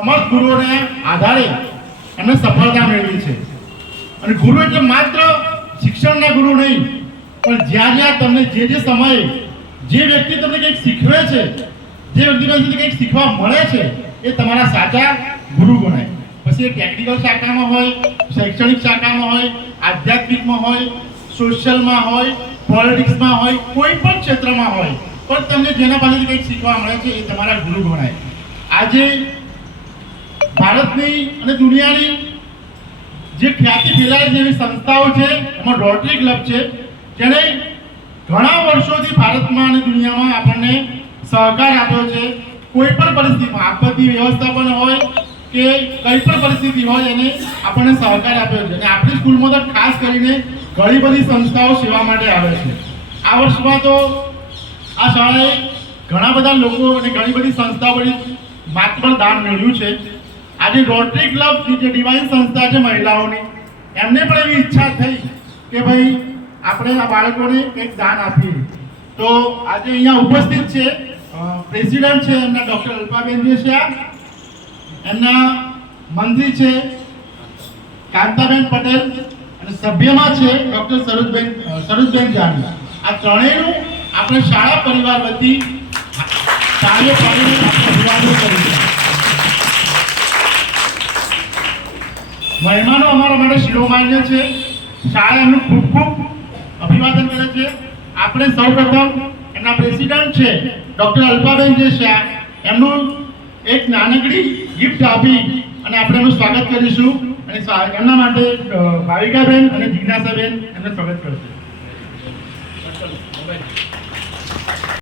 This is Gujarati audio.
સમર્થ ગુરુઓને આધારે એમને સફળતા મેળવી છે. અને ગુરુ એટલે માત્ર શિક્ષણના ગુરુ નહીં, પણ જ્યાં જ્યાં તમને જે સમયે જે વ્યક્તિ તમને કંઈક શીખવે છે, જે વ્યક્તિ પાસેથી કંઈક શીખવા મળે છે, એ તમારા સાચા ગુરુ ગણાય. પછી એ ટેકનિકલ શાખામાં હોય, શૈક્ષણિક શાખામાં હોય, આધ્યાત્મિકમાં હોય, સોશિયલમાં હોય, પોલિટિક્સમાં હોય, કોઈ પણ ક્ષેત્રમાં હોય, પણ તમને જેના પાસેથી કંઈક શીખવા મળે છે એ તમારા ગુરુ ગણાય. આજે ભારતની અને દુનિયાની જે ખ્યાતિ ફેલાય જેવી સંસ્થાઓ છે, એમાં રોટરી ક્લબ છે, જેણે ઘણા વર્ષોથી ભારતમાં અને દુનિયામાં આપણને સહકાર આપ્યો છે. કોઈ પણ પરિસ્થિતિમાં આપત્તિ વ્યવસ્થાપન હોય કે કઈ પણ પરિસ્થિતિ હોય એને આપણને સહકાર આપ્યો છે. અને આપણી સ્કૂલમાં તો ખાસ કરીને ઘણી બધી સંસ્થાઓ સેવા માટે આવે છે. આ વર્ષમાં તો આ શાળાએ ઘણા બધા લોકો અને ઘણી બધી સંસ્થાઓની માત્ર દાન મેળવ્યું છે. આજે રોટરી ક્લબ જે ડિવાઇન સંસ્થા છે મહિલાઓની, એમને પણ એવી ઈચ્છા થઈ કે ભાઈ આપણે આ બાળકોને કંઈક દાન આપીએ. તો આજે અહીંયા ઉપસ્થિત છે પ્રેસિડેન્ટ છે એમના ડૉક્ટર અલ્પાબેન જેશિયા, એમના મંત્રી છે કાંતાબેન પટેલ, અને સભ્યમાં છે ડૉક્ટર સરોજબેન જાની. આ ત્રણેયનું આપણે શાળા પરિવાર વતી કાર્ય કરીને અભિવાદન કરીશું. મહેમાનો અમારા માટે શિરોમાન્ય છે. શાળા એમનું ખૂબ ખૂબ અભિવાદન કરે છે. આપણે સૌપ્રથમ એમના પ્રેસિડેન્ટ છે ડૉક્ટર અલ્પાબેન જેશિયા, એમનું એક નાનકડી ગિફ્ટ આપી અને આપણે એમનું સ્વાગત કરીશું. અને એમના માટે ભાવિકાબેન અને જિજ્ઞાસાબેન એમને સ્વાગત કરશે.